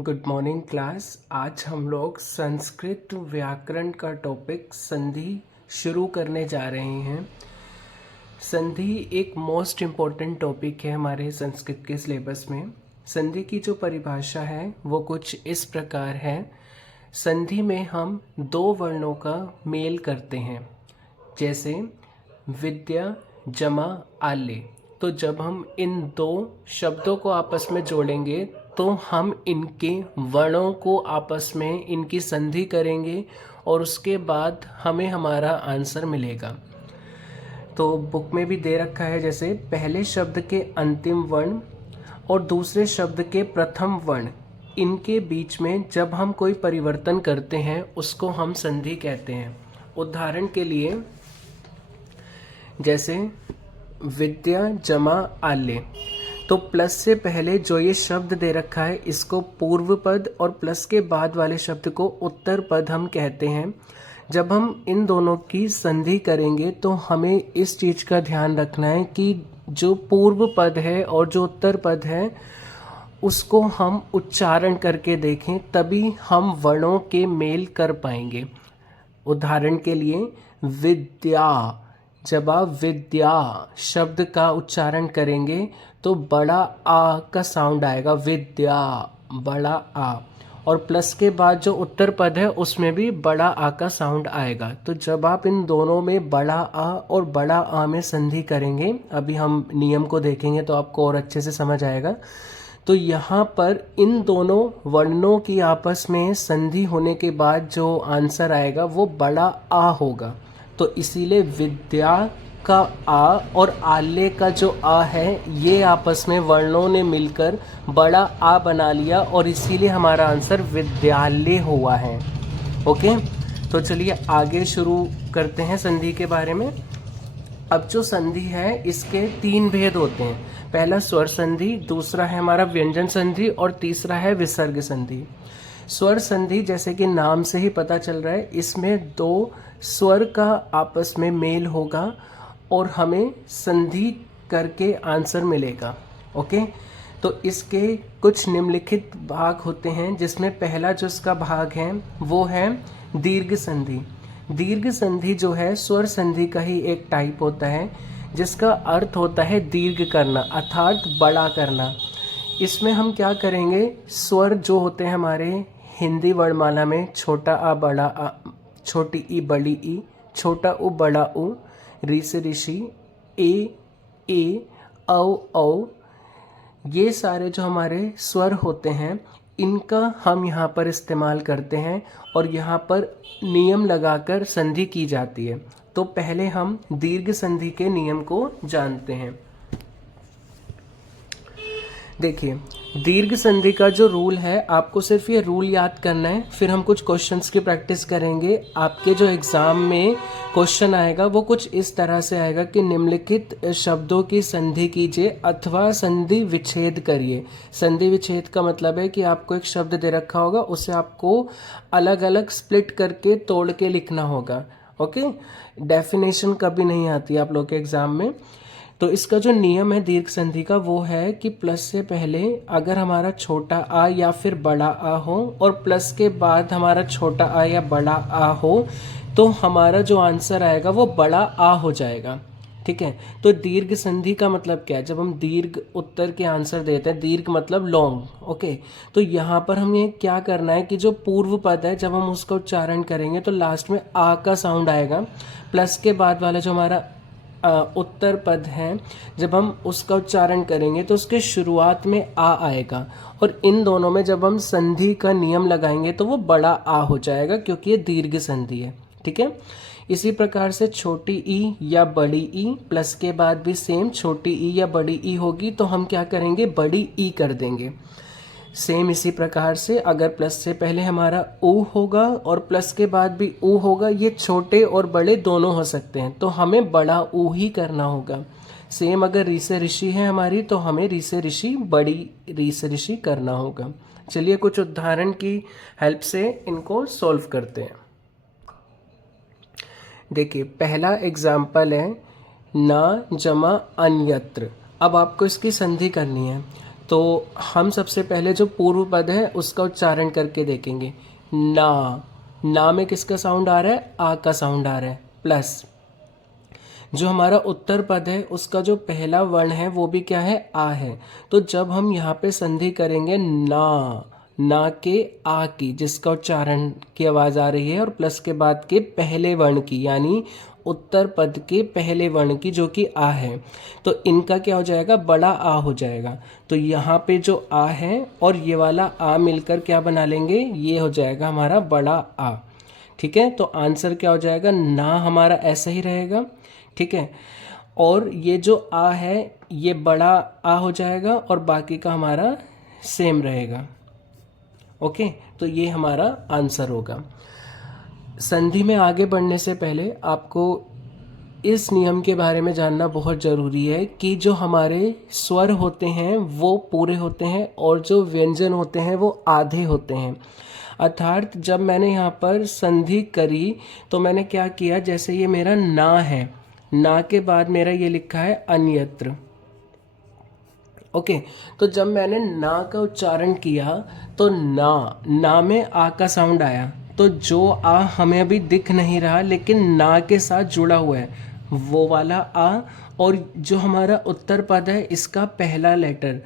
Good morning class. आज हम लोग संस्कृत व्याकरण का टॉपिक संधि शुरू करने जा रहे हैं। संधि एक मोस्ट इम्पॉर्टेंट टॉपिक है हमारे संस्कृत के सिलेबस में। संधि की जो परिभाषा है वो कुछ इस प्रकार है। संधि में हम दो वर्णों का मेल करते हैं, जैसे विद्या जमा आले। तो जब हम इन दो शब्दों को आपस में जोड़ेंगे तो हम इनके वर्णों को आपस में इनकी संधि करेंगे और उसके बाद हमें हमारा आंसर मिलेगा। तो बुक में भी दे रखा है, जैसे पहले शब्द के अंतिम वर्ण और दूसरे शब्द के प्रथम वर्ण, इनके बीच में जब हम कोई परिवर्तन करते हैं उसको हम संधि कहते हैं। उदाहरण के लिए जैसे विद्या जमा आले, तो प्लस से पहले जो ये शब्द दे रखा है इसको पूर्व पद और प्लस के बाद वाले शब्द को उत्तर पद हम कहते हैं। जब हम इन दोनों की संधि करेंगे तो हमें इस चीज़ का ध्यान रखना है कि जो पूर्व पद है और जो उत्तर पद है उसको हम उच्चारण करके देखें, तभी हम वर्णों के मेल कर पाएंगे। उदाहरण के लिए विद्या, जब आप विद्या शब्द का उच्चारण करेंगे तो बड़ा आ का साउंड आएगा, विद्या बड़ा आ, और प्लस के बाद जो उत्तर पद है उसमें भी बड़ा आ का साउंड आएगा। तो जब आप इन दोनों में बड़ा आ और बड़ा आ में संधि करेंगे, अभी हम नियम को देखेंगे तो आपको और अच्छे से समझ आएगा। तो यहाँ पर इन दोनों वर्णों की आपस में संधि होने के बाद जो आंसर आएगा वो बड़ा आ होगा। तो इसीलिए विद्या का आ और आले का जो आ है ये आपस में वर्णों ने मिलकर बड़ा आ बना लिया और इसीलिए हमारा आंसर विद्यालय हुआ है। ओके, तो चलिए आगे शुरू करते हैं संधि के बारे में। अब जो संधि है इसके तीन भेद होते हैं। पहला स्वर संधि, दूसरा है हमारा व्यंजन संधि और तीसरा है विसर्ग संधि। स्वर संधि जैसे कि नाम से ही पता चल रहा है, इसमें दो स्वर का आपस में मेल होगा और हमें संधि करके आंसर मिलेगा। ओके, तो इसके कुछ निम्नलिखित भाग होते हैं, जिसमें पहला जो इसका भाग है वो है दीर्घ संधि। दीर्घ संधि जो है स्वर संधि का ही एक टाइप होता है, जिसका अर्थ होता है दीर्घ करना अर्थात बड़ा करना। इसमें हम क्या करेंगे, स्वर जो होते हैं हमारे हिंदी वर्णमाला में छोटा आ बड़ा आ, छोटी ई बड़ी ई, छोटा उ बड़ा उ, री से ऋषि, ए औ, ये सारे जो हमारे स्वर होते हैं इनका हम यहाँ पर इस्तेमाल करते हैं और यहाँ पर नियम लगाकर संधि की जाती है। तो पहले हम दीर्घ संधि के नियम को जानते हैं। देखिए, दीर्घ संधि का जो रूल है आपको सिर्फ ये रूल याद करना है, फिर हम कुछ क्वेश्चंस की प्रैक्टिस करेंगे। आपके जो एग्ज़ाम में क्वेश्चन आएगा वो कुछ इस तरह से आएगा कि निम्नलिखित शब्दों की संधि कीजिए अथवा संधि विच्छेद करिए। संधि विच्छेद का मतलब है कि आपको एक शब्द दे रखा होगा, उसे आपको अलग अलग स्प्लिट करके तोड़ के लिखना होगा। ओके, डेफिनेशन कभी नहीं आती आप लोग के एग्ज़ाम में। तो इसका जो नियम है दीर्घ संधि का वो है कि प्लस से पहले अगर हमारा छोटा आ या फिर बड़ा आ हो और प्लस के बाद हमारा छोटा आ या बड़ा आ हो तो हमारा जो आंसर आएगा वो बड़ा आ हो जाएगा। ठीक है, तो दीर्घ संधि का मतलब क्या है, जब हम दीर्घ उत्तर के आंसर देते हैं, दीर्घ मतलब लॉन्ग। ओके, तो यहाँ पर हमें क्या करना है कि जो पूर्व पद है जब हम उसका उच्चारण करेंगे तो लास्ट में आ का साउंड आएगा। प्लस के बाद वाला जो हमारा उत्तर पद है जब हम उसका उच्चारण करेंगे तो उसके शुरुआत में आ आएगा और इन दोनों में जब हम संधि का नियम लगाएंगे तो वो बड़ा आ हो जाएगा, क्योंकि ये दीर्घ संधि है। ठीक है, इसी प्रकार से छोटी ई या बड़ी ई, प्लस के बाद भी सेम छोटी ई या बड़ी ई होगी तो हम क्या करेंगे, बड़ी ई कर देंगे। सेम इसी प्रकार से अगर प्लस से पहले हमारा ऊ होगा और प्लस के बाद भी ऊ होगा, ये छोटे और बड़े दोनों हो सकते हैं, तो हमें बड़ा ऊ ही करना होगा। सेम अगर री से ऋषि है हमारी तो हमें री से ऋषि, बड़ी री से ऋषि करना होगा। चलिए कुछ उदाहरण की हेल्प से इनको सॉल्व करते हैं। देखिए, पहला एग्जाम्पल है ना जमा अन्यत्र। अब आपको इसकी संधि करनी है तो हम सबसे पहले जो पूर्व पद है उसका उच्चारण करके देखेंगे। ना में किसका साउंड आ रहा है? आ का साउंड आ रहा है। प्लस जो हमारा उत्तर पद है उसका जो पहला वर्ण है वो भी क्या है? आ है। तो जब हम यहाँ पे संधि करेंगे ना के आ की, जिसका उच्चारण की आवाज आ रही है, और प्लस के बाद के पहले वर्ण की, यानी उत्तर पद के पहले वर्ण की जो कि आ है, तो इनका क्या हो जाएगा? बड़ा आ हो जाएगा। तो यहाँ पे जो आ है और ये वाला आ मिलकर क्या बना लेंगे? ये हो जाएगा हमारा बड़ा आ। ठीक है, तो आंसर क्या हो जाएगा? ना हमारा ऐसा ही रहेगा। ठीक है, और ये जो आ है ये बड़ा आ हो जाएगा और बाकी का हमारा सेम रहेगा। ओके, तो ये हमारा आंसर होगा। संधि में आगे बढ़ने से पहले आपको इस नियम के बारे में जानना बहुत ज़रूरी है कि जो हमारे स्वर होते हैं वो पूरे होते हैं और जो व्यंजन होते हैं वो आधे होते हैं। अर्थात जब मैंने यहाँ पर संधि करी तो मैंने क्या किया, जैसे ये मेरा ना है, ना के बाद मेरा ये लिखा है अन्यत्र। ओके, तो जब मैंने ना का उच्चारण किया तो ना में आ का साउंड आया, तो जो आ हमें अभी दिख नहीं रहा लेकिन ना के साथ जुड़ा हुआ है वो वाला आ, और जो हमारा उत्तर पद है इसका पहला लेटर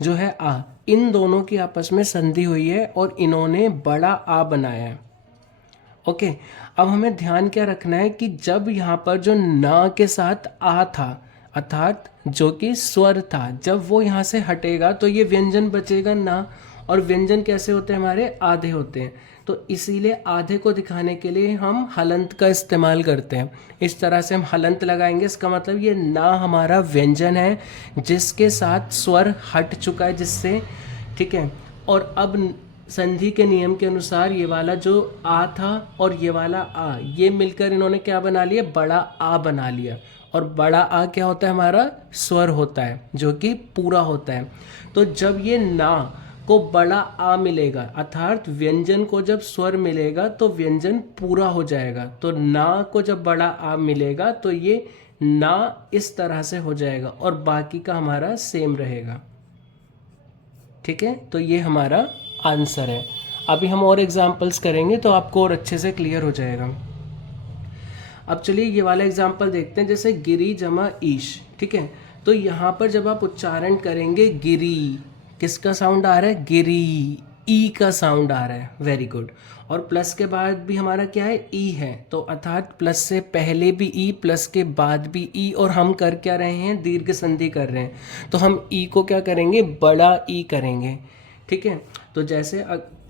जो है आ, इन दोनों की आपस में संधि हुई है और इन्होंने बड़ा आ बनाया है। ओके, अब हमें ध्यान क्या रखना है कि जब यहाँ पर जो ना के साथ आ था अर्थात जो कि स्वर था, जब वो यहाँ से हटेगा तो ये व्यंजन बचेगा ना, और व्यंजन कैसे होते हैं? हमारे आधे होते हैं। तो इसीलिए आधे को दिखाने के लिए हम हलंत का इस्तेमाल करते हैं। इस तरह से हम हलंत लगाएंगे, इसका मतलब ये ना हमारा व्यंजन है जिसके साथ स्वर हट चुका है जिससे। ठीक है, और अब संधि के नियम के अनुसार ये वाला जो आ था और ये वाला आ, ये मिलकर इन्होंने क्या बना लिया? बड़ा आ बना लिया। और बड़ा आ क्या होता है? हमारा स्वर होता है जो कि पूरा होता है। तो जब ये ना को बड़ा आ मिलेगा अर्थात व्यंजन को जब स्वर मिलेगा तो व्यंजन पूरा हो जाएगा। तो ना को जब बड़ा आ मिलेगा तो ये ना इस तरह से हो जाएगा और बाकी का हमारा सेम रहेगा। ठीक है, तो ये हमारा आंसर है। अभी हम और एग्जाम्पल्स करेंगे तो आपको और अच्छे से क्लियर हो जाएगा। अब चलिए ये वाला एग्जाम्पल देखते हैं, जैसे गिरी जमा ईश। ठीक है, तो यहाँ पर जब आप उच्चारण करेंगे गिरी, किसका साउंड आ रहा है? गिरी, ई का साउंड आ रहा है। Very good. और प्लस के बाद भी हमारा क्या है? ई है, तो अर्थात प्लस से पहले भी ई, प्लस के बाद भी ई, और हम कर क्या रहे हैं? दीर्घ संधि कर रहे हैं। तो हम ई को क्या करेंगे? बड़ा ई करेंगे। ठीक है, तो जैसे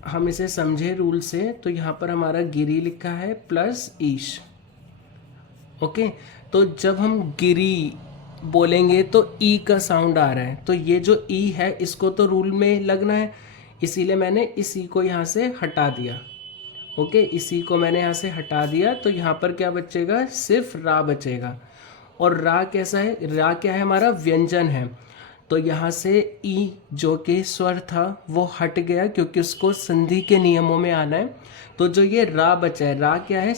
हम इसे समझे रूल से, तो यहाँ पर हमारा गिरी लिखा है प्लस ईश। ओके, तो जब हम गिरी बोलेंगे तो ई का साउंड आ रहा है, तो ये जो ई है इसको तो रूल में लगना है, इसीलिए मैंने इस ई को यहाँ से हटा दिया। ओके, इसी को मैंने यहाँ से हटा दिया, तो यहाँ पर क्या बचेगा? सिर्फ रा बचेगा। और रा कैसा है? रा क्या है? हमारा व्यंजन है। तो यहाँ से ई जो कि स्वर था वो हट गया क्योंकि उसको संधि के नियमों में आना है। तो जो ये रा बचा है, रा क्या है?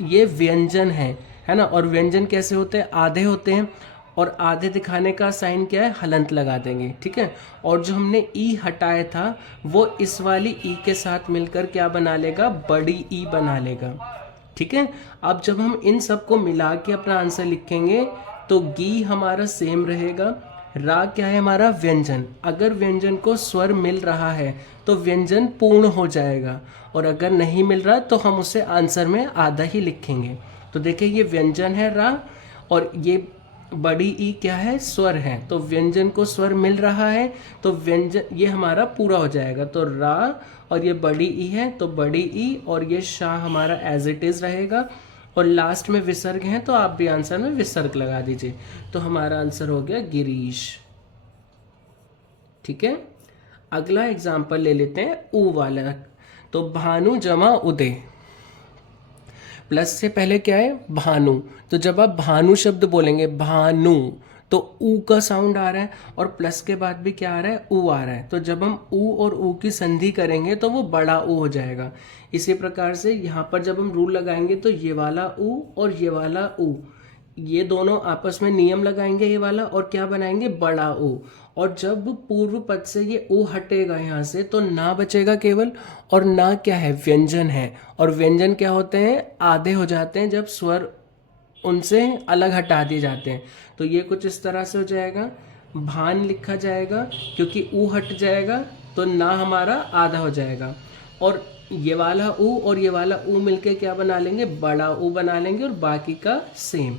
ये व्यंजन है ना। और व्यंजन कैसे होते हैं? आधे होते हैं, और आधे दिखाने का साइन क्या है? हलंत लगा देंगे। ठीक है, और जो हमने ई हटाया था वो इस वाली ई के साथ मिलकर क्या बना लेगा? बड़ी ई बना लेगा। ठीक है, अब जब हम इन सब को मिला के अपना आंसर लिखेंगे तो गी हमारा सेम रहेगा। रा क्या है? हमारा व्यंजन। अगर व्यंजन को स्वर मिल रहा है तो व्यंजन पूर्ण हो जाएगा, और अगर नहीं मिल रहा तो हम उसे आंसर में आधा ही लिखेंगे। तो देखिए ये व्यंजन है रा, और ये बड़ी ई क्या है? स्वर है। तो व्यंजन को स्वर मिल रहा है तो व्यंजन ये हमारा पूरा हो जाएगा। तो रा और ये बड़ी ई है तो बड़ी ई, और ये शाह हमारा एज इट इज रहेगा। और लास्ट में विसर्ग है तो आप भी आंसर में विसर्ग लगा दीजिए। तो हमारा आंसर हो गया गिरीश। ठीक है, अगला एग्जाम्पल ले लेते हैं ऊ वाला। तो भानु जमा उदय, प्लस से पहले क्या है? भानु। तो जब आप भानु शब्द बोलेंगे भानु तो ऊ का साउंड आ रहा है, और प्लस के बाद भी क्या आ रहा है? ऊ आ रहा है। तो जब हम ऊ और ऊ की संधि करेंगे तो वो बड़ा ऊ हो जाएगा। इसी प्रकार से यहाँ पर जब हम रूल लगाएंगे तो ये वाला ऊ और ये वाला ऊ, ये दोनों आपस में नियम लगाएंगे ये वाला, और क्या बनाएंगे? बड़ा ऊ। और जब पूर्व पद से ये ऊ हटेगा यहाँ से तो ना बचेगा केवल, और ना क्या है, व्यंजन है, और व्यंजन क्या होते हैं, आधे हो जाते हैं जब स्वर उनसे अलग हटा दिए जाते हैं। तो ये कुछ इस तरह से हो जाएगा, भान लिखा जाएगा क्योंकि ऊ हट जाएगा तो ना हमारा आधा हो जाएगा, और ये वाला ऊ और ये वाला ऊ मिलके क्या बना लेंगे, बड़ा ऊ बना लेंगे, और बाकी का सेम।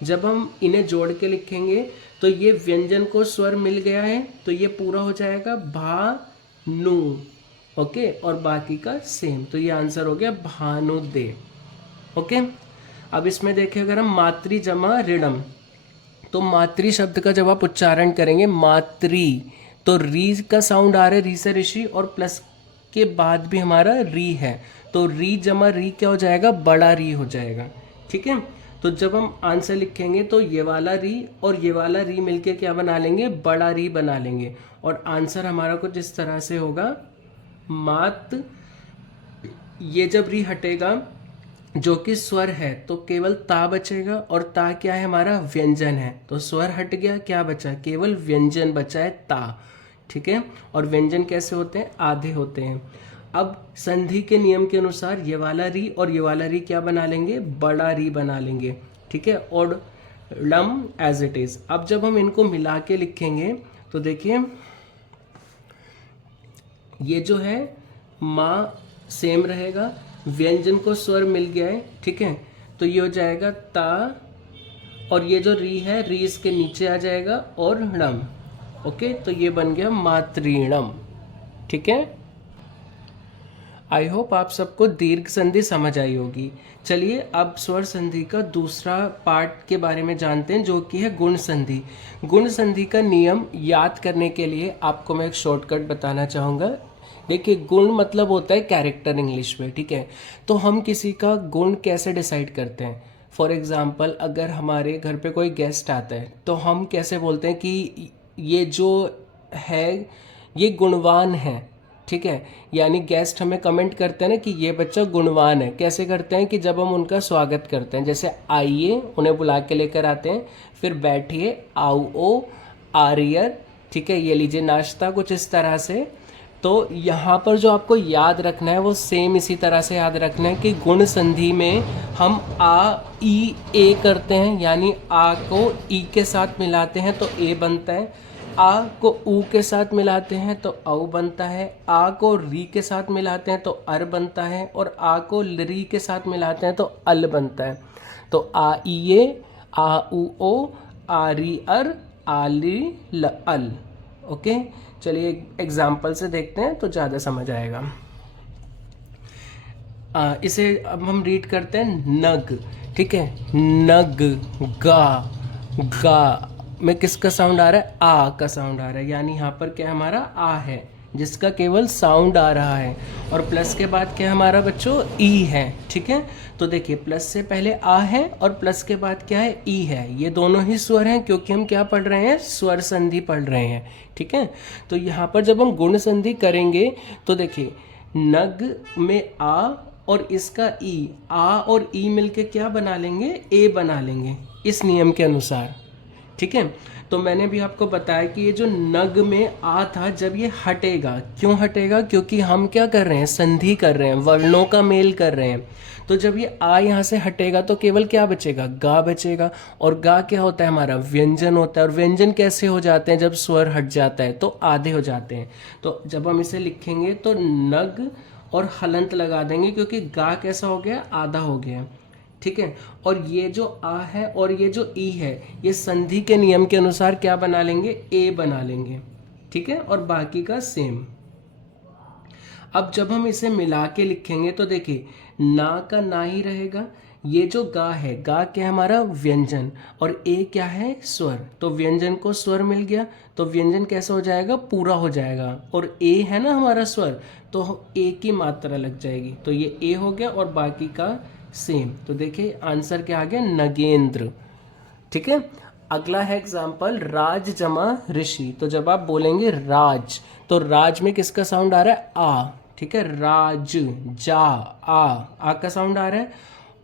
जब हम इन्हें जोड़ के लिखेंगे तो ये व्यंजन को स्वर मिल गया है तो ये पूरा हो जाएगा भा नु, ओके, और बाकी का सेम। तो ये आंसर हो गया भानुदे, ओके। अब इसमें देखें अगर हम मातृ जमा ऋणम, तो मातृ शब्द का जब आप उच्चारण करेंगे मातृ, तो री का साउंड आ रहा है, री से ऋषि, और प्लस के बाद भी हमारा री है, तो री जमा री क्या हो जाएगा, बड़ा री हो जाएगा, ठीक है। तो जब हम आंसर लिखेंगे तो ये वाला री और ये वाला री मिलके क्या बना लेंगे, बड़ा री बना लेंगे, और आंसर हमारा कुछ इस तरह से होगा मात। ये जब री हटेगा जो कि स्वर है तो केवल ता बचेगा, और ता क्या है, हमारा व्यंजन है, तो स्वर हट गया, क्या बचा, केवल व्यंजन बचा है ता, ठीक है। और व्यंजन कैसे होते हैं, आधे होते हैं। अब संधि के नियम के अनुसार ये वाला री और ये वाला री क्या बना लेंगे, बड़ा री बना लेंगे, ठीक है, और लम एज इट इज। अब जब हम इनको मिला के लिखेंगे तो देखिए ये जो है माँ सेम रहेगा, व्यंजन को स्वर मिल गया है, ठीक है, तो ये हो जाएगा ता, और ये जो री है री इसके नीचे आ जाएगा, और णम, ओके, तो ये बन गया मातृणम, ठीक है। आई होप आप सबको दीर्घ संधि समझ आई होगी। चलिए अब स्वर संधि का दूसरा पार्ट के बारे में जानते हैं जो कि है गुण संधि। गुण संधि का नियम याद करने के लिए आपको मैं एक शॉर्टकट बताना चाहूँगा। देखिए गुण मतलब होता है कैरेक्टर इंग्लिश में, ठीक है। तो हम किसी का गुण कैसे डिसाइड करते हैं, फॉर एग्जाम्पल अगर हमारे घर पे कोई गेस्ट आता है तो हम कैसे बोलते हैं कि ये जो है ये गुणवान है, ठीक है। यानी गेस्ट हमें कमेंट करते हैं ना कि ये बच्चा गुणवान है, कैसे करते हैं कि जब हम उनका स्वागत करते हैं, जैसे आइए उन्हें बुला के लेकर आते हैं, फिर बैठिए, आओ ओ, आरियर, ठीक है, ये लीजिए नाश्ता, कुछ इस तरह से। तो यहाँ पर जो आपको याद रखना है वो सेम इसी तरह से याद रखना है कि गुण संधि में हम आ ई ए करते हैं, यानी आ को ई के साथ मिलाते हैं तो ए बनता है, आ को ऊ के साथ मिलाते हैं तो औ बनता है, आ को री के साथ मिलाते हैं तो अर बनता है, और आ को री के साथ मिलाते हैं तो अल बनता है। तो आ ई ए, आ ऊ ओ, आ री अर, आ ली ल अल, ओके। चलिए एग्जाम्पल से देखते हैं तो ज़्यादा समझ आएगा। इसे अब हम रीड करते हैं नग, ठीक है, नग, गा, गा में किसका साउंड आ रहा है, आ का साउंड आ रहा है, यानी यहाँ पर क्या हमारा आ है जिसका केवल साउंड आ रहा है, और प्लस के बाद क्या हमारा बच्चों, ई है, ठीक है। तो देखिए प्लस से पहले आ है और प्लस के बाद क्या है, ई है, ये दोनों ही स्वर हैं क्योंकि हम क्या पढ़ रहे हैं, स्वर संधि पढ़ रहे हैं, ठीक है। तो यहाँ पर जब हम गुण संधि करेंगे तो देखिए नग में आ और इसका ई, आ और ई मिलके क्या बना लेंगे, ए बना लेंगे इस नियम के अनुसार, ठीक है। तो मैंने भी आपको बताया कि ये जो नग में आ था जब ये हटेगा, क्यों हटेगा, क्योंकि हम क्या कर रहे हैं, संधि कर रहे हैं, वर्णों का मेल कर रहे हैं। तो जब ये आ यहाँ से हटेगा तो केवल क्या बचेगा, गा बचेगा, और गा क्या होता है हमारा, व्यंजन होता है, और व्यंजन कैसे हो जाते हैं, जब स्वर हट जाता है तो आधे हो जाते हैं। तो जब हम इसे लिखेंगे तो नग और हलंत लगा देंगे क्योंकि गा कैसा हो गया, आधा हो गया, ठीक है। और ये जो आ है और ये जो ई है ये संधि के नियम के अनुसार क्या बना लेंगे, ए बना लेंगे, ठीक है, और बाकी का सेम। अब जब हम इसे मिला के लिखेंगे तो देखिए ना का ना ही रहेगा, ये जो गा है, गा क्या है हमारा, व्यंजन, और ए क्या है, स्वर, तो व्यंजन को स्वर मिल गया तो व्यंजन कैसा हो जाएगा, पूरा हो जाएगा, और ए है ना हमारा स्वर तो ए की मात्रा लग जाएगी, तो ये ए हो गया और बाकी का सेम। तो देखिए आंसर क्या आ गया, नगेंद्र, ठीक है। अगला है एग्जाम्पल राज जमा ऋषि। तो जब आप बोलेंगे राज तो राज में किसका साउंड आ रहा है, आ, ठीक है, राज, जा, आ का साउंड आ रहा है,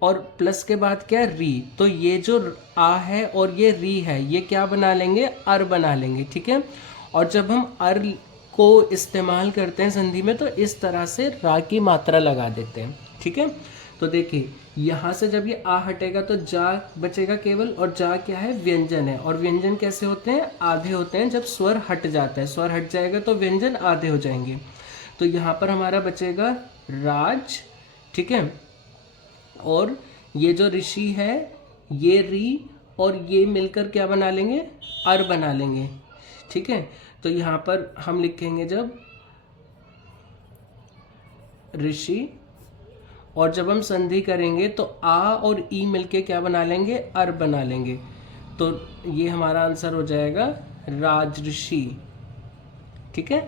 और प्लस के बाद क्या है, री, तो ये जो आ है और ये री है ये क्या बना लेंगे, अर बना लेंगे, ठीक है। और जब हम अर को इस्तेमाल करते हैं संधि में तो इस तरह से रा की मात्रा लगा देते हैं। ठीक है, तो देखिए यहाँ से जब ये आ हटेगा तो जा बचेगा केवल, और जा क्या है, व्यंजन है। और व्यंजन कैसे होते हैं, आधे होते हैं। जब स्वर हट जाता है, स्वर हट जाएगा तो व्यंजन आधे हो जाएंगे। तो यहाँ पर हमारा बचेगा राज। ठीक है, और ये जो ऋषि है ये री और ये मिलकर क्या बना लेंगे, अर बना लेंगे। ठीक है, तो यहाँ पर हम लिखेंगे जब ऋषि, और जब हम संधि करेंगे तो आ और ई मिलके क्या बना लेंगे, अर बना लेंगे। तो ये हमारा आंसर हो जाएगा राजऋषि। ठीक है,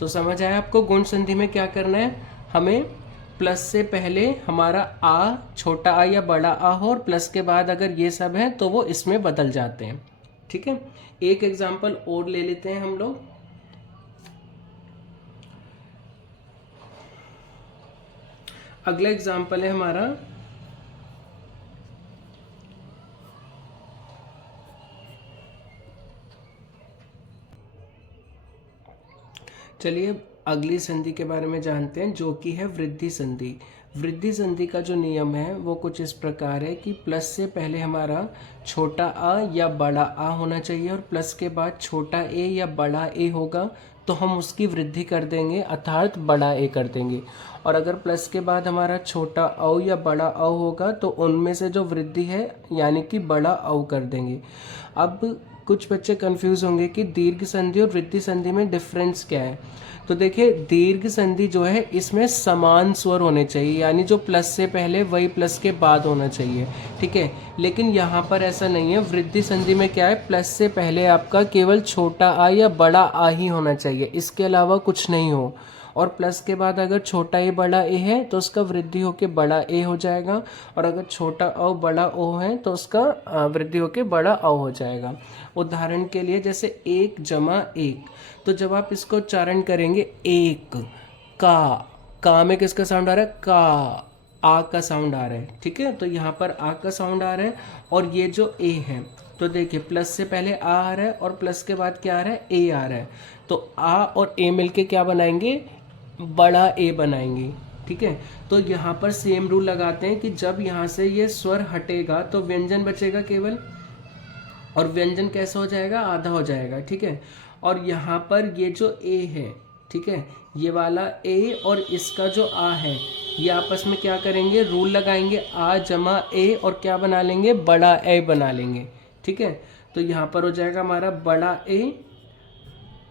तो समझ आया आपको गुण संधि में क्या करना है, हमें प्लस से पहले हमारा आ, छोटा आ या बड़ा आ हो, और प्लस के बाद अगर ये सब है तो वो इसमें बदल जाते हैं। ठीक है, एक एग्जाम्पल और ले लेते हैं हम लोग। अगला एग्जाम्पल है हमारा चलिए अगली संधि के बारे में जानते हैं, जो कि है वृद्धि संधि। वृद्धि संधि का जो नियम है वो कुछ इस प्रकार है कि प्लस से पहले हमारा छोटा आ या बड़ा आ होना चाहिए, और प्लस के बाद छोटा ए या बड़ा ए होगा तो हम उसकी वृद्धि कर देंगे, अर्थात बड़ा ए कर देंगे। और अगर प्लस के बाद हमारा छोटा औ या बड़ा औ होगा तो उनमें से जो वृद्धि है यानी कि बड़ा औ कर देंगे। अब कुछ बच्चे कंफ्यूज होंगे कि दीर्घ संधि और वृद्धि संधि में डिफरेंस क्या है। तो देखिए दीर्घ संधि जो है इसमें समान स्वर होने चाहिए, यानी जो प्लस से पहले वही प्लस के बाद होना चाहिए। ठीक है, लेकिन यहाँ पर ऐसा नहीं है। वृद्धि संधि में क्या है, प्लस से पहले आपका केवल छोटा आ या बड़ा आ ही होना चाहिए, इसके अलावा कुछ नहीं हो। और प्लस के बाद अगर छोटा ए बड़ा ए है तो उसका वृद्धि होके बड़ा ए हो जाएगा, और अगर छोटा औ बड़ा ओ है तो उसका वृद्धि होके बड़ा औ हो जाएगा। उदाहरण के लिए जैसे 1 जमा 1, तो जब आप इसको उच्चारण करेंगे एक, का में किसका साउंड आ रहा है, का, आ का साउंड आ रहा है। ठीक है, तो यहाँ पर आ का साउंड आ रहा है, और ये जो ए है तो देखिए प्लस से पहले आ रहा है और प्लस के बाद क्या आ रहा है, ए आ रहा है। तो आ और ए मिलके क्या बनाएंगे, बड़ा ए बनाएंगे। ठीक है, तो यहाँ पर सेम रूल लगाते हैं कि जब यहाँ से ये स्वर हटेगा तो व्यंजन बचेगा केवल, और व्यंजन कैसा हो जाएगा, आधा हो जाएगा। ठीक है, और यहाँ पर ये जो ए है, ठीक है, ये वाला ए और इसका जो आ है ये आपस में क्या करेंगे, रूल लगाएंगे, आ जमा ए और क्या बना लेंगे, बड़ा ए बना लेंगे। ठीक है, तो यहाँ पर हो जाएगा हमारा बड़ा ए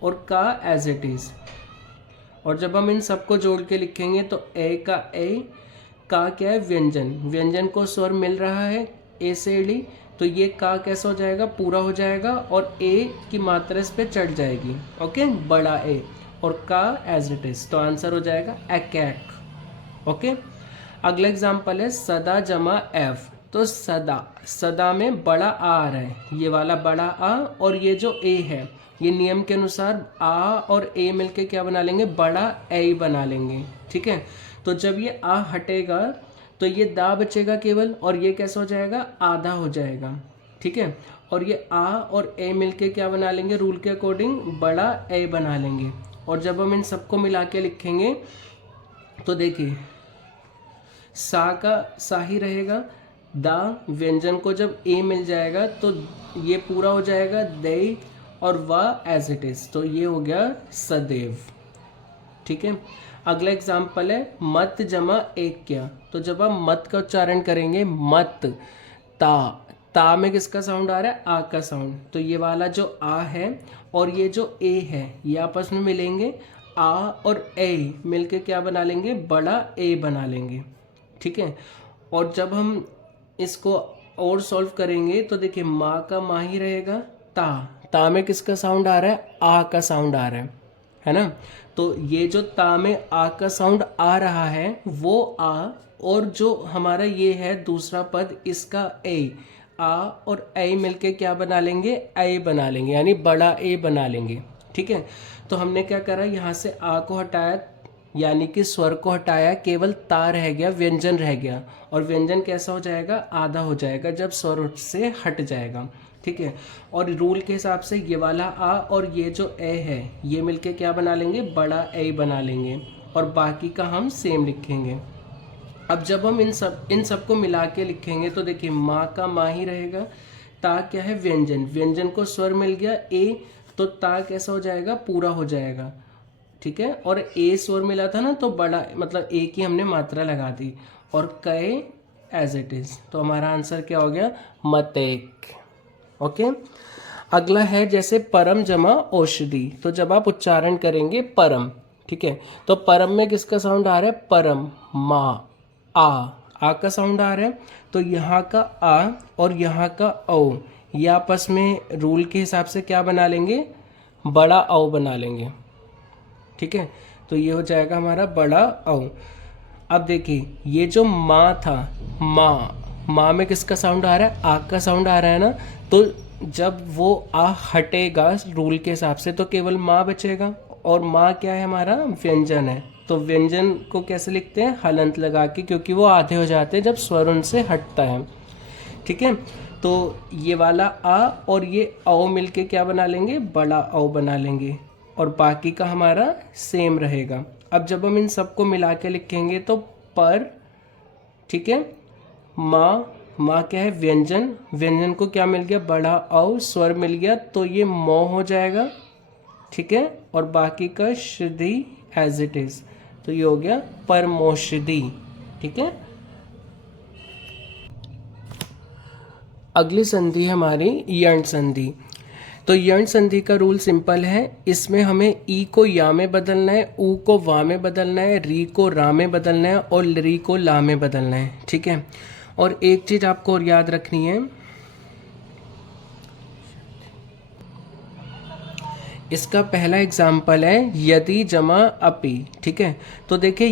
और का एज इट इज। और जब हम इन सबको जोड़ के लिखेंगे तो ए का क्या है, व्यंजन, व्यंजन को स्वर मिल रहा है ए से डी, तो ये का कैसा हो जाएगा, पूरा हो जाएगा, और ए की मात्रा इस पे चढ़ जाएगी। ओके, बड़ा ए और का एज इट इज, तो आंसर हो जाएगा एकैक। ओके, अगला एग्जाम्पल है सदा जमा एफ। तो सदा में बड़ा आ रहा है, ये वाला बड़ा आ, और ये जो ए है ये नियम के अनुसार आ और ए मिलके क्या बना लेंगे, बड़ा ए बना लेंगे। ठीक है, तो जब ये आ हटेगा तो ये दा बचेगा केवल, और ये कैसा हो जाएगा, आधा हो जाएगा। ठीक है, और ये आ और ए मिलके क्या बना लेंगे, रूल के अकॉर्डिंग बड़ा ए बना लेंगे। और जब हम इन सबको मिला के लिखेंगे तो देखिए सा का सा ही रहेगा, दा व्यंजन को जब ए मिल जाएगा तो ये पूरा हो जाएगा दे, और वाह एज इट इज, तो ये हो गया सदैव। ठीक है, अगला एग्जाम्पल है मत जमा एक क्या। तो जब हम मत का उच्चारण करेंगे, मत, ता में किसका साउंड आ रहा है, आ का साउंड, तो ये वाला जो आ है और ये जो ए है ये आपस में मिलेंगे, आ और ए मिलके क्या बना लेंगे, बड़ा ए बना लेंगे। ठीक है, और जब हम इसको और सॉल्व करेंगे तो देखिए माँ का माँ ही रहेगा, ता में किसका साउंड आ रहा है, आ का साउंड आ रहा है ना। तो ये जो ता में आ का साउंड आ रहा है वो आ, और जो हमारा ये है दूसरा पद इसका ए, आ और ए मिलके क्या बना लेंगे, ए बना लेंगे, यानी बड़ा ए बना लेंगे। ठीक है, तो हमने क्या करा, यहाँ से आ को हटाया यानी कि स्वर को हटाया, केवल ता रह गया, व्यंजन रह गया, और व्यंजन कैसा हो जाएगा, आधा हो जाएगा जब स्वर से हट जाएगा। ठीक है। और रूल के हिसाब से ये वाला आ और ये जो ए है ये मिलके क्या बना लेंगे, बड़ा ए बना लेंगे, और बाकी का हम सेम लिखेंगे। अब जब हम इन सब को मिला के लिखेंगे तो देखिए माँ का माँ ही रहेगा, ता क्या है व्यंजन, व्यंजन को स्वर मिल गया ए, तो ता कैसा हो जाएगा, पूरा हो जाएगा, ठीक है। और ए स्वर मिला था ना तो बड़ा मतलब ए की हमने मात्रा लगा दी, और कए एज इट इज, तो हमारा आंसर क्या हो गया, मतेक। ओके। अगला है जैसे परम जमा औषधि, तो जब आप उच्चारण करेंगे परम, ठीक है, तो परम में किसका साउंड आ रहा है, परम, मा, आ का साउंड आ रहा है, तो यहाँ का आ और यहाँ का औ ये आपस में रूल के हिसाब से क्या बना लेंगे, बड़ा औ बना लेंगे, ठीक है। तो ये हो जाएगा हमारा बड़ा औ। अब देखिए ये जो माँ था, माँ में किसका साउंड आ रहा है, आ का साउंड आ रहा है ना, तो जब वो आ हटेगा रूल के हिसाब से तो केवल माँ बचेगा, और माँ क्या है, हमारा व्यंजन है, तो व्यंजन को कैसे लिखते हैं, हलंत लगा के, क्योंकि वो आधे हो जाते हैं जब स्वर उनसे हटता है, ठीक है। तो ये वाला आ और ये औ मिलके क्या बना लेंगे, बड़ा औ बना लेंगे, और बाकी का हमारा सेम रहेगा। अब जब हम इन सबको मिला के लिखेंगे तो पर, ठीक है, माँ क्या है व्यंजन, व्यंजन को क्या मिल गया, बड़ा औ, स्वर मिल गया तो ये मौ हो जाएगा, ठीक है, और बाकी का शुद्धि एज इट इज, तो ये हो गया परमौषधि, ठीक है। अगली संधि है हमारी यण संधि। तो यण संधि का रूल सिंपल है, इसमें हमें ई को या में बदलना है, ऊ को वा में बदलना है, री को रा में बदलना है, और री को ला में बदलना है, ठीक है। और एक चीज आपको और याद रखनी है, इसका पहला एग्जाम्पल है यदि जमा अपि, ठीक है। तो देखिए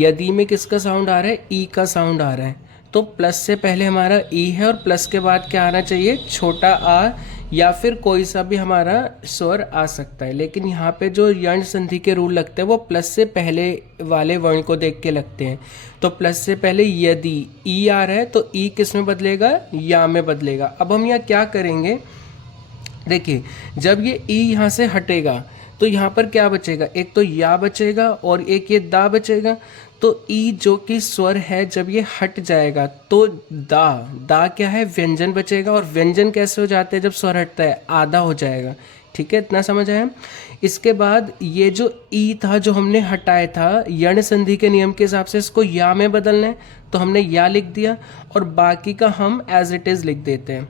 यदि में किसका साउंड आ रहा है, ई का साउंड आ रहा है, तो प्लस से पहले हमारा ई है और प्लस के बाद क्या आना चाहिए, छोटा आ, या फिर कोई सा भी हमारा स्वर आ सकता है। लेकिन यहाँ पे जो यण संधि के रूल लगते हैं वो प्लस से पहले वाले वर्ण को देख के लगते हैं। तो प्लस से पहले यदि ई आ रहा है तो ई किस में बदलेगा, या में बदलेगा। अब हम यहाँ क्या करेंगे, देखिए जब ये ई यहाँ से हटेगा तो यहाँ पर क्या बचेगा, एक तो या बचेगा और एक ये दा बचेगा। तो ई जो कि स्वर है जब ये हट जाएगा तो दा क्या है, व्यंजन बचेगा, और व्यंजन कैसे हो जाते हैं जब स्वर हटता है, आधा हो जाएगा, ठीक है, इतना समझ आया। इसके बाद ये जो ई था जो हमने हटाया था, यण संधि के नियम के हिसाब से इसको या में बदलना है, तो हमने या लिख दिया और बाकी का हम एज इट इज लिख देते हैं,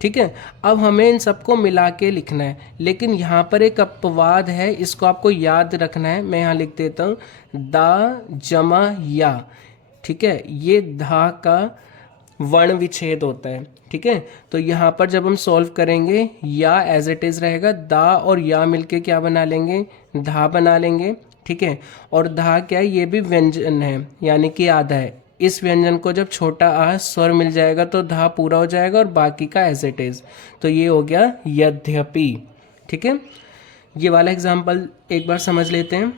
ठीक है। अब हमें इन सबको मिला के लिखना है, लेकिन यहाँ पर एक अपवाद है, इसको आपको याद रखना है। मैं यहाँ लिख देता हूँ दा जमा या, ठीक है, ये धा का वर्ण विच्छेद होता है, ठीक है। तो यहाँ पर जब हम सॉल्व करेंगे या एज इट इज रहेगा, दा और या मिलके क्या बना लेंगे, धा बना लेंगे, ठीक है। और धा क्या है, ये भी व्यंजन है यानी कि आधा है। इस व्यंजन को जब छोटा आ स्वर मिल जाएगा तो धा पूरा हो जाएगा और बाकी का एज इट इज, तो ये हो गया यद्यपि, ठीक है। ये वाला एग्जाम्पल एक बार समझ लेते हैं।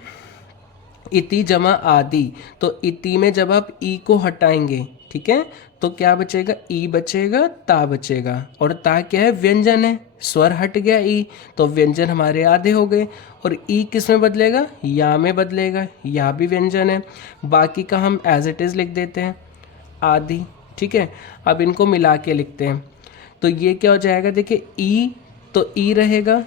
इति जमा आदि, तो इति में जब आप ई को हटाएंगे, ठीक है, तो क्या बचेगा, ई बचेगा, ता बचेगा, और ता क्या है, व्यंजन है, स्वर हट गया ई, तो व्यंजन हमारे आधे हो गए। और ई किस में बदलेगा, या में बदलेगा, या भी व्यंजन है, बाकी का हम एज इट इज लिख देते हैं आदि, ठीक है। अब इनको मिला के लिखते हैं, तो ये क्या हो जाएगा, देखिए ई, तो ई रहेगा,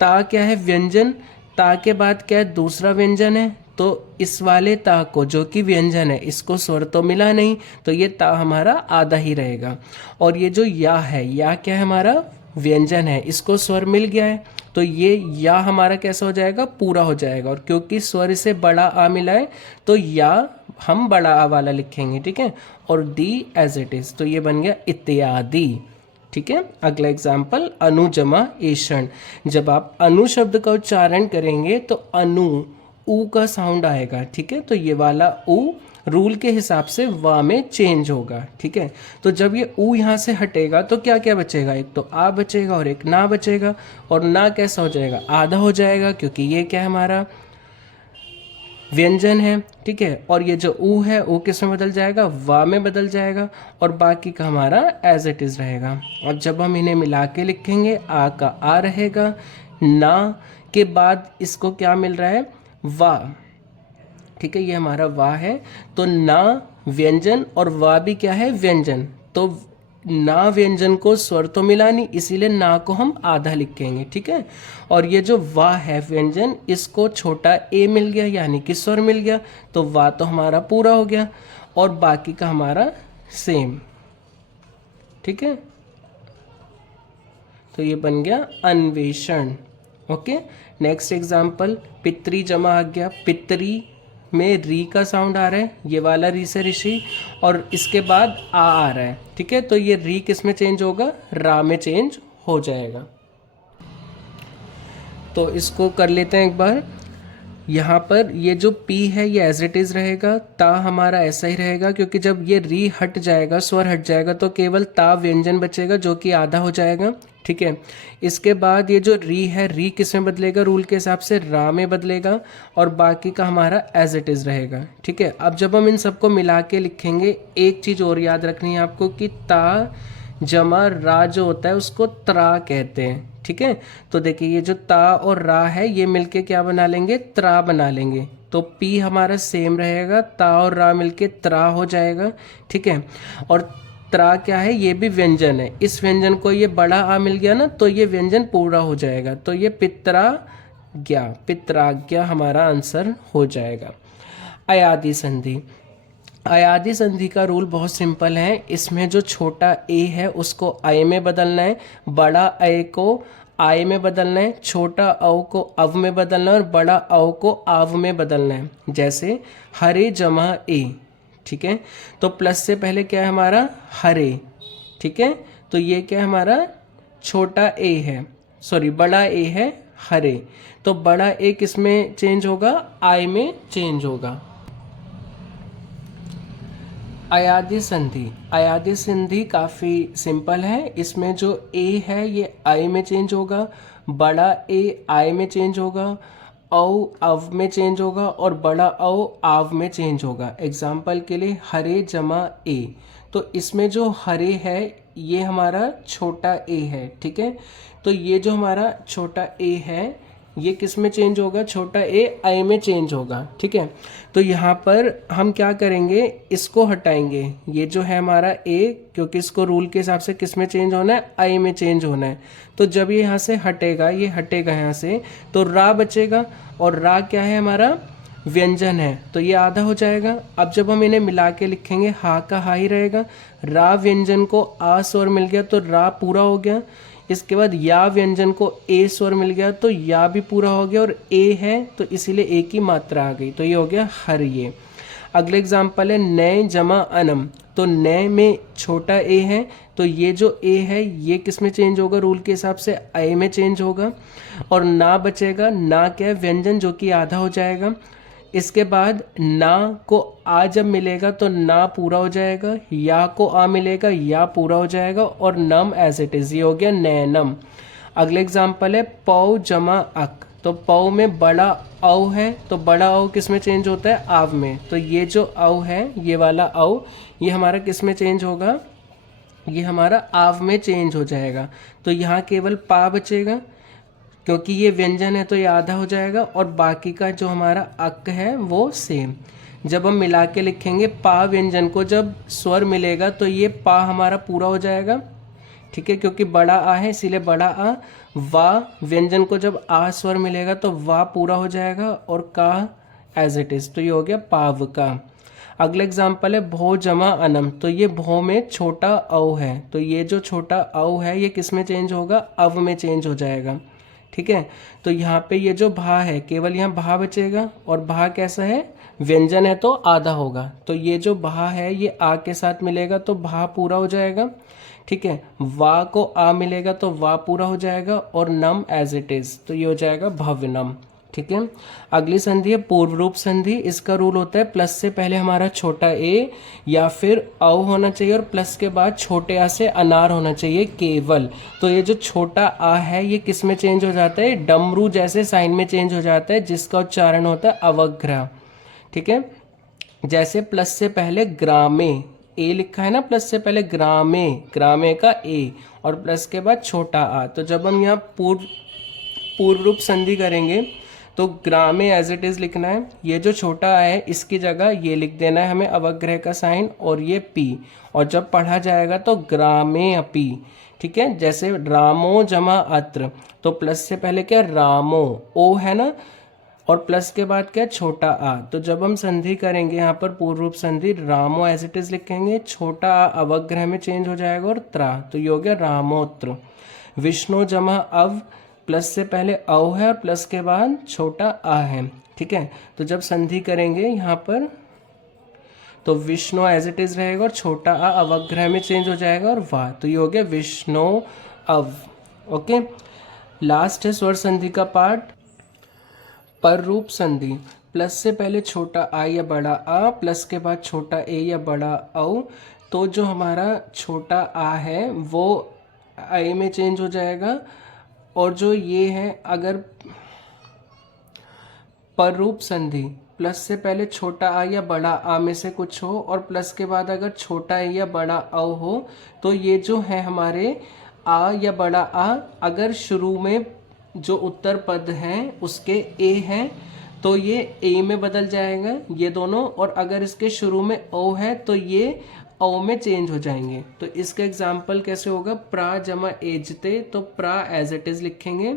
ता क्या है, व्यंजन, ता के बाद क्या है, दूसरा व्यंजन है, तो इस वाले ता को जो कि व्यंजन है इसको स्वर तो मिला नहीं, तो ये ता हमारा आधा ही रहेगा। और ये जो या है, या क्या है, हमारा व्यंजन है, इसको स्वर मिल गया है, तो ये या हमारा कैसा हो जाएगा, पूरा हो जाएगा। और क्योंकि स्वर से बड़ा आ मिला है तो या हम बड़ा आ वाला लिखेंगे, ठीक है, और दी एज इट इज, तो ये बन गया इत्यादि, ठीक है। अगला एग्जाम्पल अनु जमा एषण, जब आप अनु शब्द का उच्चारण करेंगे तो अनु ऊ का साउंड आएगा, ठीक है, तो ये वाला ऊ रूल के हिसाब से वा में चेंज होगा, ठीक है। तो जब ये ऊ यहाँ से हटेगा तो क्या क्या बचेगा, एक तो आ बचेगा और एक ना बचेगा, और ना कैसा हो जाएगा, आधा हो जाएगा, क्योंकि ये क्या है, हमारा व्यंजन है, ठीक है। और ये जो ऊ है, ऊ किस में बदल जाएगा, वा में बदल जाएगा, और बाकी का हमारा एज इट इज़ रहेगा। और जब हम इन्हें मिला के लिखेंगे, आ का आ रहेगा, ना के बाद इसको क्या मिल रहा है, वा, ठीक है, ये हमारा वा है। तो ना व्यंजन और वा भी क्या है, व्यंजन। तो ना व्यंजन को स्वर तो मिला नहीं, इसीलिए ना को हम आधा लिखेंगे, ठीक है। और ये जो वा है व्यंजन, इसको छोटा ए मिल गया, यानी कि स्वर मिल गया, तो वा तो हमारा पूरा हो गया, और बाकी का हमारा सेम, ठीक है। तो ये बन गया अन्वेषण। ओके, नेक्स्ट एग्जाम्पल, पितरी जमा आज्ञा। पितरी में री का साउंड आ रहा है, ये वाला री से ऋषि, और इसके बाद आ रहा है, ठीक है। तो ये री किस में चेंज होगा, रा में चेंज हो जाएगा। तो इसको कर लेते हैं एक बार। यहाँ पर ये जो पी है ये एज इट इज़ रहेगा, ता हमारा ऐसा ही रहेगा, क्योंकि जब ये री हट जाएगा, स्वर हट जाएगा, तो केवल ता व्यंजन बचेगा, जो कि आधा हो जाएगा, ठीक है। इसके बाद ये जो री है, री किस में बदलेगा, रूल के हिसाब से रा में बदलेगा, और बाकी का हमारा एज इट इज़ रहेगा, ठीक है। अब जब हम इन सबको मिला के लिखेंगे, एक चीज़ और याद रखनी है आपको कि ता जमा रा जो होता है उसको त्रा कहते हैं, ठीक है। तो देखिए ये जो ता और रा है, ये मिलके क्या बना लेंगे, त्रा बना लेंगे। तो पी हमारा सेम रहेगा, ता और रा मिलके त्रा हो जाएगा, ठीक है। और त्रा क्या है, ये भी व्यंजन है, इस व्यंजन को ये बड़ा आ मिल गया ना, तो ये व्यंजन पूरा हो जाएगा। तो ये पित्राज्ञा, पित्राज्ञा हमारा आंसर हो जाएगा। अयादि संधि। अयादि संधि का रूल बहुत सिंपल है। इसमें जो छोटा ए है उसको आय में बदलना है, बड़ा ए को आय में बदलना है, छोटा औ को अव में बदलना है, और बड़ा औ को आव में बदलना है। जैसे हरे जमा ए, ठीक है। तो प्लस से पहले क्या है हमारा, हरे, ठीक है। तो ये क्या है हमारा, छोटा ए है, सॉरी बड़ा ए है, हरे। तो बड़ा ए किस में चेंज होगा, आय में चेंज होगा। अयादि संधि। अयादि संधि काफ़ी सिंपल है। इसमें जो ए है ये आई में चेंज होगा, बड़ा ए आई में चेंज होगा, औ अव में चेंज होगा, और बड़ा औ आव में चेंज होगा। एग्जाम्पल के लिए हरे जमा ए, तो इसमें जो हरे है ये हमारा छोटा ए है, ठीक है। तो ये जो हमारा छोटा ए है ये किस में चेंज होगा, छोटा ए आई में चेंज होगा, ठीक है। तो यहाँ पर हम क्या करेंगे, इसको हटाएंगे, ये जो है हमारा ए, क्योंकि इसको रूल के हिसाब से किस में चेंज होना है, आई में चेंज होना है। तो जब ये यहाँ से हटेगा, ये हटेगा यहाँ से, तो रा बचेगा, और रा क्या है हमारा, व्यंजन है, तो ये आधा हो जाएगा। अब जब हम इन्हें मिला के लिखेंगे, हा का हा ही रहेगा, रा व्यंजन को आ स्वर मिल गया तो रा पूरा हो गया। इसके बाद या व्यंजन को ए स्वर मिल गया तो या भी पूरा हो गया, और ए है तो इसीलिए ए की मात्रा आ गई, तो ये हो गया हर ये। अगले एग्जाम्पल है नय जमा अनम। तो नय में छोटा ए है, तो ये जो ए है ये किस में चेंज होगा, रूल के हिसाब से आई में चेंज होगा, और ना बचेगा, ना क्या है, व्यंजन, जो कि आधा हो जाएगा। इसके बाद ना को आ जब मिलेगा तो ना पूरा हो जाएगा, या को आ मिलेगा या पूरा हो जाएगा, और नम एज इट इज, ये हो गया नैनम। अगले एग्जाम्पल है पौ जमा अक। तो पौ में बड़ा औ है, तो बड़ा औ किस में चेंज होता है, आव में। तो ये जो औ है, ये वाला औ, ये हमारा किस में चेंज होगा, ये हमारा आव में चेंज हो जाएगा। तो यहाँ केवल पा बचेगा, क्योंकि ये व्यंजन है तो ये आधा हो जाएगा, और बाकी का जो हमारा अक है वो सेम। जब हम मिला के लिखेंगे, पा व्यंजन को जब स्वर मिलेगा तो ये पा हमारा पूरा हो जाएगा, ठीक है, क्योंकि बड़ा आ है इसीलिए बड़ा आ। वा व्यंजन को जब आ स्वर मिलेगा तो वा पूरा हो जाएगा, और का एज इट इज, तो ये हो गया पाव का। अगला एग्जाम्पल है भो जमा अनम। तो ये भो में छोटा औ है, तो ये जो छोटा औ है ये किस में चेंज होगा, अव में चेंज हो जाएगा, ठीक है। तो यहाँ पे ये जो भा है, केवल यहाँ भा बचेगा, और भा कैसा है, व्यंजन है तो आधा होगा। तो ये जो भा है ये आ के साथ मिलेगा तो भा पूरा हो जाएगा, ठीक है। वा को आ मिलेगा तो वा पूरा हो जाएगा, और नम एज इट इज, तो ये हो जाएगा भव्यनम, ठीक है। अगली संधि है पूर्व रूप संधि। इसका रूल होता है प्लस से पहले हमारा छोटा ए या फिर औ होना चाहिए, और प्लस के बाद छोटे आ से अनार होना चाहिए केवल। तो ये जो छोटा आ है ये किस में चेंज हो जाता है, डमरू जैसे साइन में चेंज हो जाता है, जिसका उच्चारण होता है अवग्रह, ठीक है। जैसे प्लस से पहले ग्रामे, ए लिखा है ना, प्लस से पहले ग्रामे, ग्रामे का ए, और प्लस के बाद छोटा आ। तो जब हम यहाँ पूर्व रूप संधि करेंगे तो ग्रामे एज इट इज लिखना है, ये जो छोटा आ है इसकी जगह ये लिख देना है हमें अवग्रह का साइन, और ये पी, और जब पढ़ा जाएगा तो ग्रामे अपी, ठीक है। जैसे रामो जमा अत्र, तो प्लस से पहले क्या रामो, ओ है ना, और प्लस के बाद क्या छोटा आ। तो जब हम संधि करेंगे यहाँ पर पूर्व रूप संधि, रामो एज इट इज लिखेंगे, छोटा आ अवग्रह में चेंज हो जाएगा और त्रा, तो ये हो गया रामोत्र। विष्णु जमा अव, प्लस से पहले औ है और प्लस के बाद छोटा आ है, ठीक है। तो जब संधि करेंगे यहाँ पर तो विष्णु एज इट इज रहेगा और छोटा आ अवग्रह में चेंज हो जाएगा और वाह, तो ये हो गया विष्णु अव। ओके, लास्ट है स्वर संधि का पार्ट, पर रूप संधि। प्लस से पहले छोटा आ या बड़ा आ, प्लस के बाद छोटा ए या बड़ा औ, तो जो हमारा छोटा आ है वो आई में चेंज हो जाएगा, और जो ये है अगर पर रूप संधि, प्लस से पहले छोटा आ या बड़ा आ में से कुछ हो और प्लस के बाद अगर छोटा ए या बड़ा औ हो, तो ये जो है हमारे आ या बड़ा आ, अगर शुरू में जो उत्तर पद हैं उसके ए हैं तो ये ए में बदल जाएगा ये दोनों, और अगर इसके शुरू में ओ है तो ये ओ में चेंज हो जाएंगे। तो इसका एग्जाम्पल कैसे होगा, प्रा जमा एजते, तो प्रा एज इट इज लिखेंगे,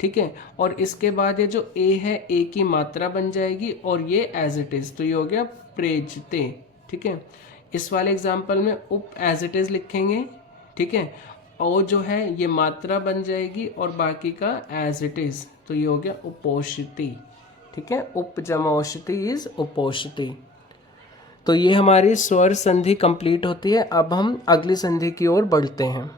ठीक है। और इसके बाद ये जो ए है, ए की मात्रा बन जाएगी और ये एज इट इज, तो ये हो गया प्रेजते, ठीक है। इस वाले एग्जाम्पल में उप एज इट इज लिखेंगे, ठीक है, और जो है ये मात्रा बन जाएगी और बाकी का एज इट इज, तो ये हो गया उपोषिति, ठीक है। उप जमा औषधि इज उपोषिति। तो ये हमारी स्वर संधि कंप्लीट होती है। अब हम अगली संधि की ओर बढ़ते हैं।